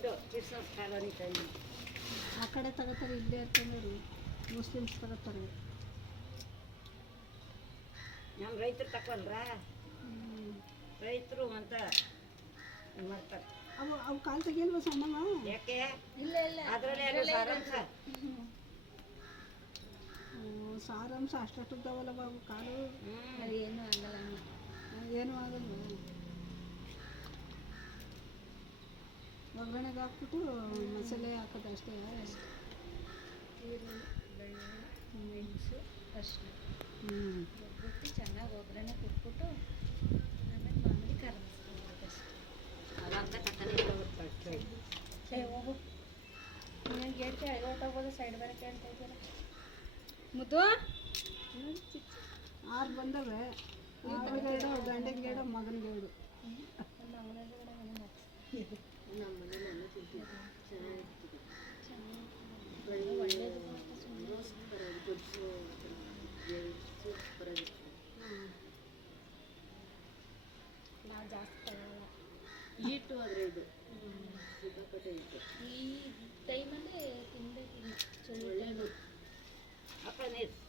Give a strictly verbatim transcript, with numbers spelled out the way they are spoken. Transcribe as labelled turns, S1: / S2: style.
S1: ಇದು Christmas colony time
S2: ಆ ಕಡೆ ತಗೋತಾರೆ, ಇಲ್ಲೇ ಇರ್ಕೊಂಡ್ರು ಮುಸ್ಲಿಮ್ಸ್ ತಗೋತಾರೆ.
S1: ನಮ್ಮ ರೈತರು ತಕೊಂಡ್ರ ರೈತರು ಅಂತ ಮಾಡ್ತಾರೆ.
S2: ಅವು ಅವು ಕಾಲು ತೆಗಿಯಲ್ವ ಸಣ್ಣಮ್ಮ?
S1: ಯಾಕೆ
S3: ಇಲ್ಲ ಇಲ್ಲ
S1: ಅದರಲ್ಲೇ ಸಾರಾಂಶ.
S2: ಸಾರಾಂಶ ಅಷ್ಟುದ್ದಾವಲ್ಲ ಬಾಬು ಕಾಲು.
S3: ಅದು ಏನೂ ಆಗಲ್ಲ,
S2: ಏನೂ ಆಗಲ್ಲ. ಒಗ್ಗರಣೆಗೆ ಹಾಕ್ಬಿಟ್ಟು ಮಸಾಲೆ ಹಾಕೋದು ಅಷ್ಟೇ.
S3: ಈರುಳ್ಳಿ, ಬೆಳ್ಳುಳ್ಳಿ, ಮೆಣಸು, ಅರಿಶಿನ
S2: ಹ್ಞೂ
S3: ರುಬ್ಬಿಟ್ಟು ಚೆನ್ನಾಗಿ ಒಗ್ಗರಣೆ ಕೊಟ್ಬಿಟ್ಟು ಆಮೇಲೆ ಮಾಮೂಲಿ ಖಾರ ಅಷ್ಟೇ.
S1: ಅವಾಗ ತಕ್ಕನೇ
S3: ಏ ಹೋಗು, ನೀನು ಗೇಟ್ ಕೆಳಗೆ ಹೊಟ್ಟೋಗ್ಬೋದು, ಸೈಡ್ ಬರೋಕ್ಕೆ ಹೇಳ್ತಾ ಇದ್ದೀರ. ಮುದ್ದು
S2: ಆರು ಬಂದವೆ. ಆರುಗೇಡು, ಗಂಡಂಗೇಡು, ಮಗನಿಗೇಡು.
S3: ನಮ್ಮ ಮನೆಯಲ್ಲೂ ಕೂಡ ಮನೆ ಮಾಡ್ತೀವಿ.
S1: ನಮ್ಮ ಮನೇಲಿ ಎಲ್ಲ ತಿಂತೀವಿ.
S3: ಚೆನ್ನಾಗಿ ಒಳ್ಳೇದು
S1: ಗೊಜ್ಜು ಸೂಪರಾಗಿತ್ತು.
S3: ನಾವು ಜಾಸ್ತಿ ತಗೊಳ್ಳಲ್ಲ.
S1: ಈಟು ಆದರೆ ಇದು ಸಿಕ್ಕಾಪಟ್ಟೆ ಇತ್ತು.
S3: ಈ ಟೈಮಲ್ಲಿ ತಿನ್ನಬೇಕಿಲ್ಲ, ಚಳಿ
S1: ಒಳ್ಳೆಯದು. ಅಪ್ಪ ನೀರು